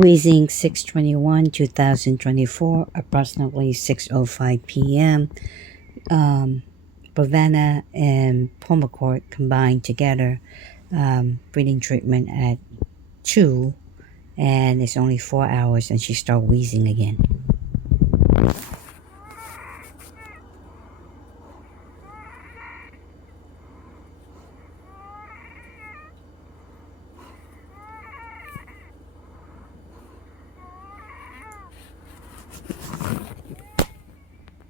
Wheezing 6/21/2024, approximately 6:05 p.m. Diana and Pulmicort combined together, breathing treatment at 2, and it's only 4 hours and she started wheezing again.